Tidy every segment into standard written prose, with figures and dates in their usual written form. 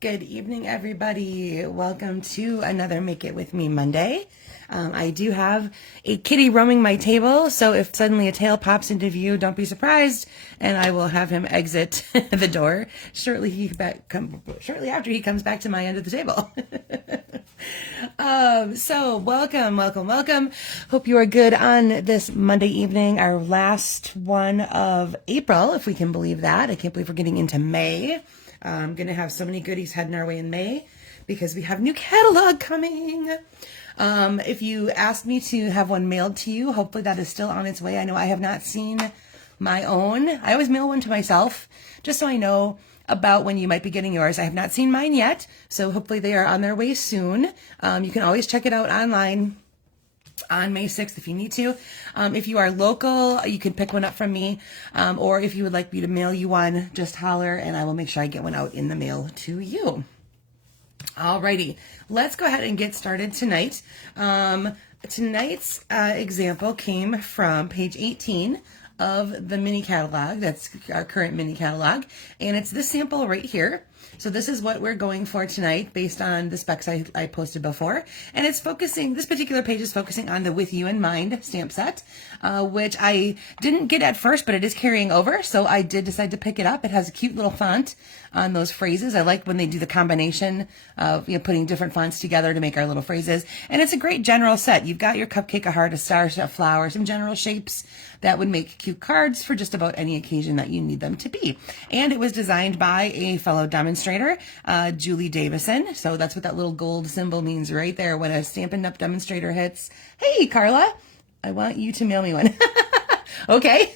Good evening, everybody. Welcome to another Make It With Me Monday. I do have a kitty roaming my table, so if suddenly a tail pops into view, don't be surprised, and I will have him exit the door shortly after he comes back to my end of the table. So welcome. Hope you are good on this Monday evening, our last one of April, if we can believe that. I can't believe we're getting into May. I'm going to have so many goodies heading our way in May because we have new catalog coming. If you asked me to have one mailed to you, hopefully that is still on its way. I know I have not seen my own. I always mail one to myself just so I know about when you might be getting yours. I have not seen mine yet, so hopefully they are on their way soon. You can always check it out online on May 6th if you need to. If you are local, you can pick one up from me, or if you would like me to mail you one, just holler and I will make sure I get one out in the mail to you. Alrighty, let's go ahead and get started tonight. Tonight's example came from page 18 of the mini catalog. That's our current mini catalog, and it's this sample right here. So this is what we're going for tonight based on the specs I posted before. And it's focusing, this particular page is focusing on the With You in Mind stamp set, which I didn't get at first, but it is carrying over. So I did decide to pick it up. It has a cute little font on those phrases. I like when they do the combination of, putting different fonts together to make our little phrases. And it's a great general set. You've got your cupcake, a heart, a star, a flower, some general shapes that would make cute cards for just about any occasion that you need them to be. And it was designed by a fellow demonstrator, Julie Davison. So that's what that little gold symbol means right there when a Stampin' Up! Demonstrator hits. Hey, Carla, I want you to mail me one. Okay.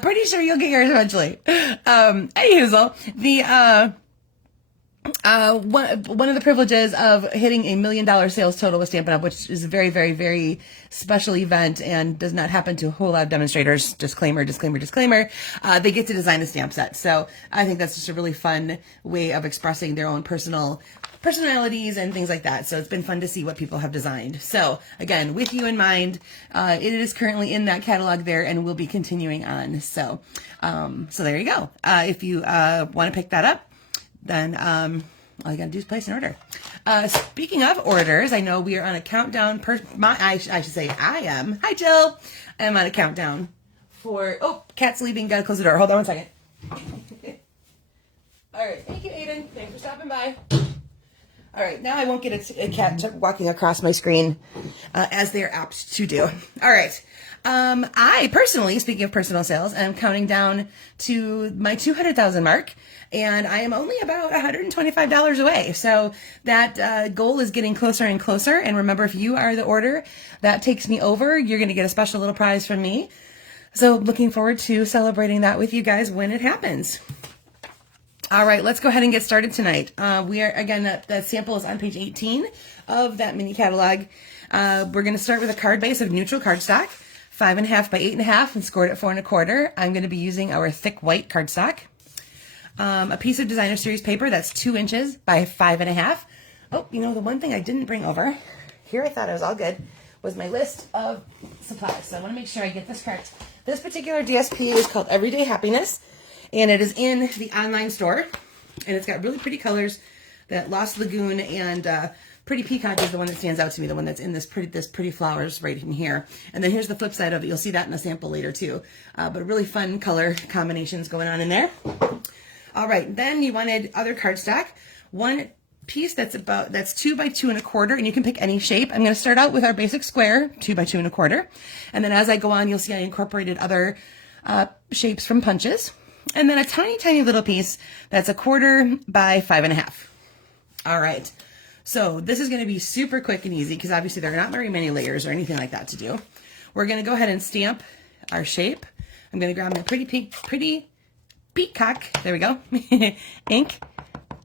Pretty sure you'll get yours eventually. Anyhoozle, one of the privileges of hitting $1 million sales total with Stampin' Up!, which is a very, very, very special event and does not happen to a whole lot of demonstrators. Disclaimer. They get to design a stamp set. So I think that's just a really fun way of expressing their own personalities and things like that. So it's been fun to see what people have designed. So again, With You in Mind, it is currently in that catalog there and will be continuing on. So there you go. If you want to pick that up, then all you gotta do is place an order. Speaking of orders, I know we are on a countdown. I should say I am. Hi, Jill. I'm on a countdown for. Oh, cat's leaving. Gotta close the door. Hold on one second. All right. Thank you, Aiden. Thanks for stopping by. All right. Now I won't get a cat walking across my screen, as they are apt to do. All right. I personally, speaking of personal sales, am counting down to my 200,000 mark, and I am only about $125 away. So that goal is getting closer and closer. And remember, if you are the order that takes me over, you're going to get a special little prize from me. So looking forward to celebrating that with you guys when it happens. All right, let's go ahead and get started tonight. We are, again, that sample is on page 18 of that mini catalog. We're going to start with a card base of neutral cardstock, 5.5 by 8.5 and scored at 4.25. I'm going to be using our thick white cardstock. A piece of designer series paper that's 2 inches by 5.5. Oh, the one thing I didn't bring over, here I thought it was all good, was my list of supplies. So I want to make sure I get this correct. This particular DSP is called Everyday Happiness, and it is in the online store, and it's got really pretty colors. That Lost Lagoon and Pretty Peacock is the one that stands out to me, the one that's in this pretty flowers right in here. And then here's the flip side of it. You'll see that in the sample later too. But really fun color combinations going on in there. All right, then you wanted other cardstock. One piece that's 2 by 2.25, and you can pick any shape. I'm going to start out with our basic square, 2 by 2.25. And then as I go on, you'll see I incorporated other shapes from punches. And then a tiny, tiny little piece that's 1/4 by 5.5. All right, so this is going to be super quick and easy because obviously there are not very many layers or anything like that to do. We're going to go ahead and stamp our shape. I'm going to grab my pretty peacock, there we go, ink,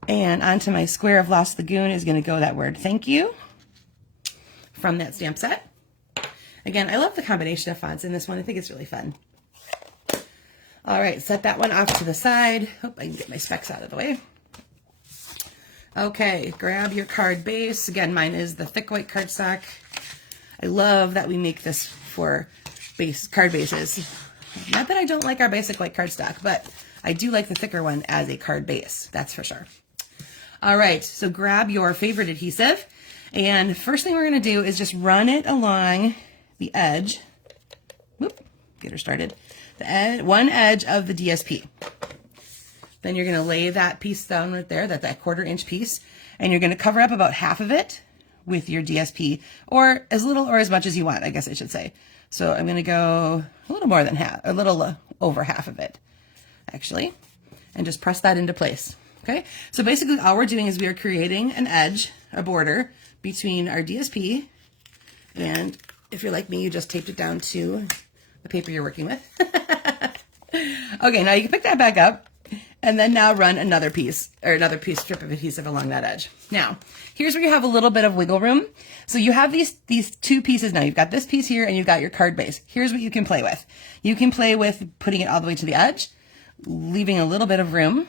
and onto my square of Lost Lagoon is going to go that word thank you from that stamp set. Again, I love the combination of fonts in this one. I think it's really fun. All right, set that one off to the side. Hope I can get my specs out of the way. Okay, grab your card base. Again, mine is the thick white cardstock. I love that we make this for card bases. Not that I don't like our basic white cardstock, but I do like the thicker one as a card base, that's for sure. All right, so grab your favorite adhesive, and first thing we're gonna do is just run it along the edge. Whoop, get her started. One edge of the DSP. Then you're gonna lay that piece down right there, that 1/4 inch piece, and you're gonna cover up about half of it with your DSP, or as little or as much as you want, I guess I should say. So I'm gonna go a little more than half, a little over half of it, actually, and just press that into place. Okay, so basically all we're doing is we are creating an edge, a border, between our DSP, and if you're like me, you just taped it down to the paper you're working with. Okay, now you can pick that back up, and then now run another piece strip of adhesive along that edge. Now, here's where you have a little bit of wiggle room. So you have these two pieces now. You've got this piece here, and you've got your card base. Here's what you can play with. You can play with putting it all the way to the edge, leaving a little bit of room,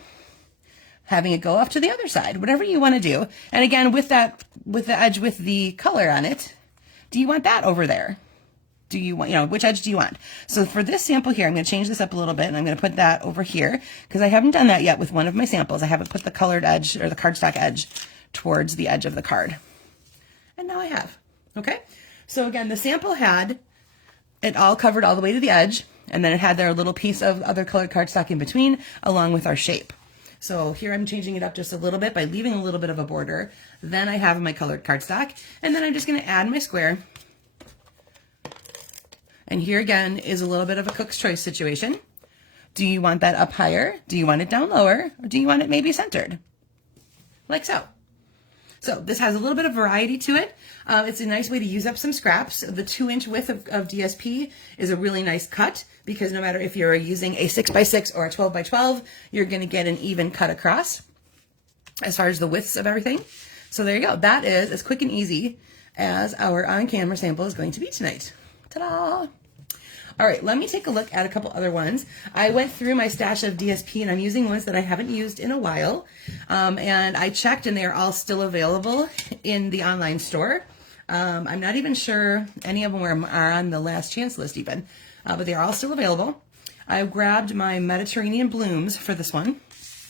having it go off to the other side, whatever you want to do. And again, with the edge with the color on it, do you want that over there? Do you want, which edge do you want? So for this sample here, I'm going to change this up a little bit, and I'm going to put that over here because I haven't done that yet with one of my samples. I haven't put the colored edge or the cardstock edge towards the edge of the card. And now I have. Okay. So again, the sample had it all covered all the way to the edge, and then it had their little piece of other colored cardstock in between along with our shape. So here I'm changing it up just a little bit by leaving a little bit of a border. Then I have my colored cardstock, and then I'm just going to add my square. And here again is a little bit of a cook's choice situation. Do you want that up higher? Do you want it down lower? Or do you want it maybe centered? Like so. So this has a little bit of variety to it. It's a nice way to use up some scraps. The 2-inch width of DSP is a really nice cut because no matter if you're using a 6x6 or a 12x12, you're going to get an even cut across as far as the widths of everything. So there you go. That is as quick and easy as our on-camera sample is going to be tonight. Ta-da! All right, let me take a look at a couple other ones. I went through my stash of DSP, and I'm using ones that I haven't used in a while. And I checked, and they are all still available in the online store. I'm not even sure any of them are on the last chance list even, but they are all still available. I grabbed my Mediterranean Blooms for this one.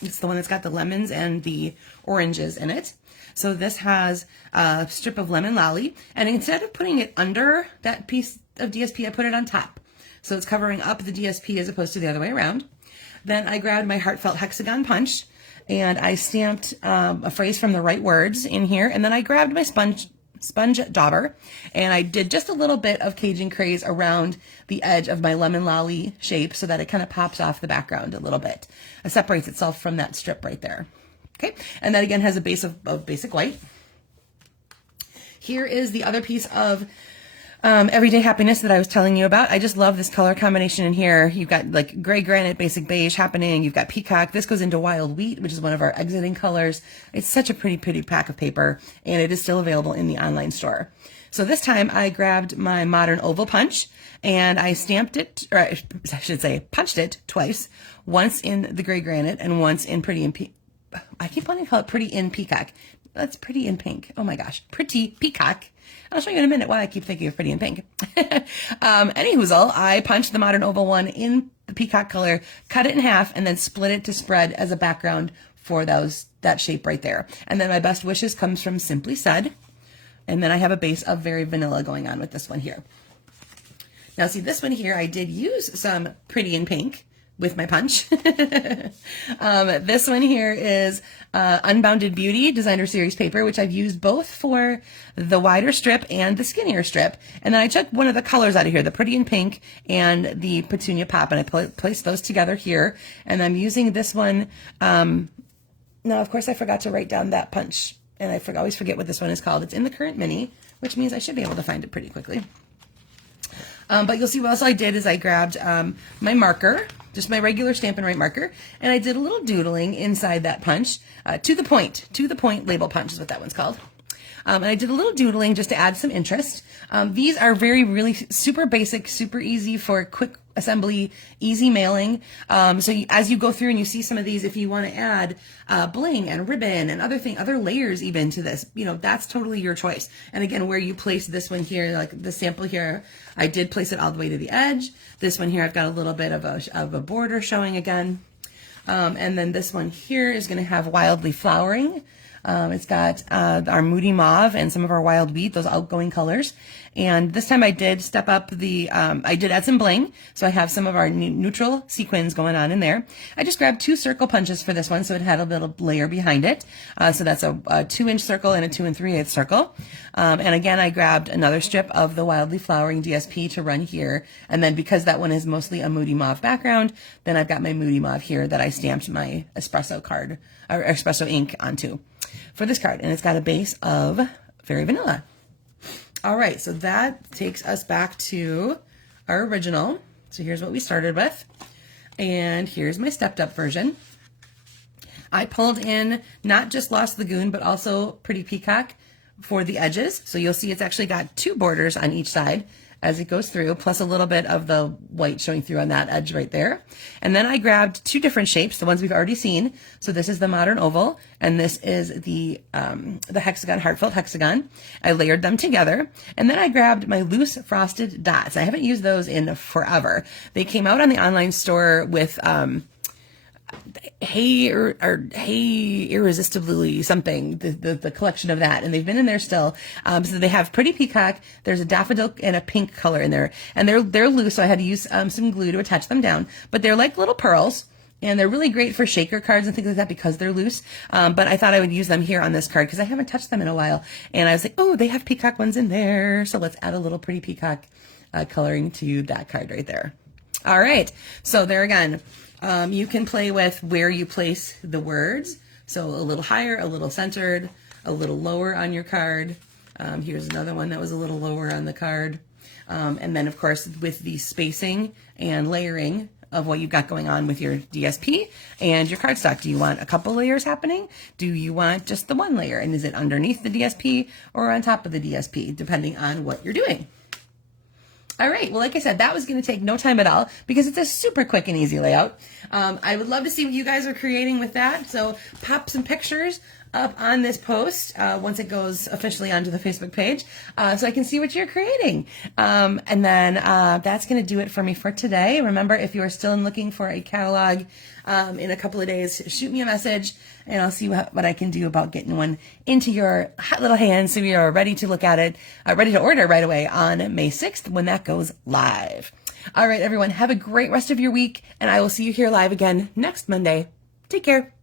It's the one that's got the lemons and the oranges in it. So this has a strip of lemon lolly, and instead of putting it under that piece of DSP, I put it on top. So it's covering up the DSP as opposed to the other way around. Then I grabbed my Heartfelt Hexagon Punch, and I stamped a phrase from the right words in here, and then I grabbed my sponge dauber, and I did just a little bit of Cajun Craze around the edge of my lemon lolly shape so that it kind of pops off the background a little bit. It separates itself from that strip right there. Okay, and that again has a base of basic white. Here is the other piece of Everyday Happiness that I was telling you about. I just love this color combination in here. You've got like gray granite, basic beige happening. You've got peacock. This goes into wild wheat, which is one of our exiting colors. It's such a pretty, pretty pack of paper, and it is still available in the online store. So this time I grabbed my Modern Oval Punch, and I stamped it, or I should say punched it twice, once in the gray granite and once in Pretty in I keep wanting to call it Pretty in Peacock. That's Pretty in Pink. Oh my gosh. Pretty Peacock. I'll show you in a minute why I keep thinking of Pretty in Pink. Any hoozle, I punched the Modern Oval one in the peacock color, cut it in half, and then split it to spread as a background for that shape right there. And then my best wishes comes from Simply Said. And then I have a base of Very Vanilla going on with this one here. Now see, this one here, I did use some Pretty in Pink with my punch. This one here is Unbounded Beauty Designer Series paper, which I've used both for the wider strip and the skinnier strip. And then I took one of the colors out of here, the Pretty in Pink and the Petunia Pop, and I placed those together here. And I'm using this one. Now, of course, I forgot to write down that punch, and I always forget what this one is called. It's in the current mini, which means I should be able to find it pretty quickly. But you'll see what else I did is I grabbed my marker, just my regular Stampin' Write marker, and I did a little doodling inside that punch, to the point label punch is what that one's called. And I did a little doodling just to add some interest. These are really super basic, super easy for quick assembly, easy mailing. So as you go through and you see some of these, if you want to add bling and ribbon and other layers even to this, that's totally your choice. And again, where you place this one here, like the sample here, I did place it all the way to the edge. This one here, I've got a little bit of a border showing again. And then this one here is going to have wildly flowering. It's got our Moody Mauve and some of our Wild Wheat, those outgoing colors. And this time I did step up the, I did add some bling. So I have some of our neutral sequins going on in there. I just grabbed 2 circle punches for this one, so it had a little layer behind it. So that's a 2-inch circle and a 2 3/8 circle. And again, I grabbed another strip of the wildly flowering DSP to run here. And then because that one is mostly a Moody Mauve background, then I've got my Moody Mauve here that I stamped my espresso card, or espresso ink onto for this card. And it's got a base of Fairy Vanilla. All right, so that takes us back to our original. So here's what we started with. And here's my stepped up version. I pulled in not just Lost Lagoon, but also Pretty Peacock for the edges. So you'll see it's actually got 2 borders on each side as it goes through, plus a little bit of the white showing through on that edge right there. And then I grabbed 2 different shapes, the ones we've already seen. So this is the modern oval, and this is the hexagon, heartfelt hexagon. I layered them together, and then I grabbed my loose frosted dots. I haven't used those in forever. They came out on the online store with Hey Irresistibly something, the collection of that, and they've been in there still. So they have Pretty Peacock, there's a daffodil and a pink color in there, and they're loose, so I had to use some glue to attach them down, but they're like little pearls, and they're really great for shaker cards and things like that because they're loose. But I thought I would use them here on this card because I haven't touched them in a while, and I was like, oh, they have peacock ones in there, so let's add a little Pretty Peacock coloring to that card right there. All right, so there again. You can play with where you place the words. So a little higher, a little centered, a little lower on your card. Here's another one that was a little lower on the card. And then, of course, with the spacing and layering of what you've got going on with your DSP and your cardstock. Do you want a couple layers happening? Do you want just the one layer? And is it underneath the DSP or on top of the DSP, depending on what you're doing? All right, well, like I said, that was going to take no time at all because it's a super quick and easy layout. I would love to see what you guys are creating with that. So pop some pictures up on this post once it goes officially onto the Facebook page so I can see what you're creating. And then that's going to do it for me for today. Remember, if you are still looking for a catalog in a couple of days, shoot me a message and I'll see what I can do about getting one into your hot little hands so you are ready to look at it, ready to order right away on May 6th when that goes live. All right, everyone, have a great rest of your week, and I will see you here live again next Monday. Take care.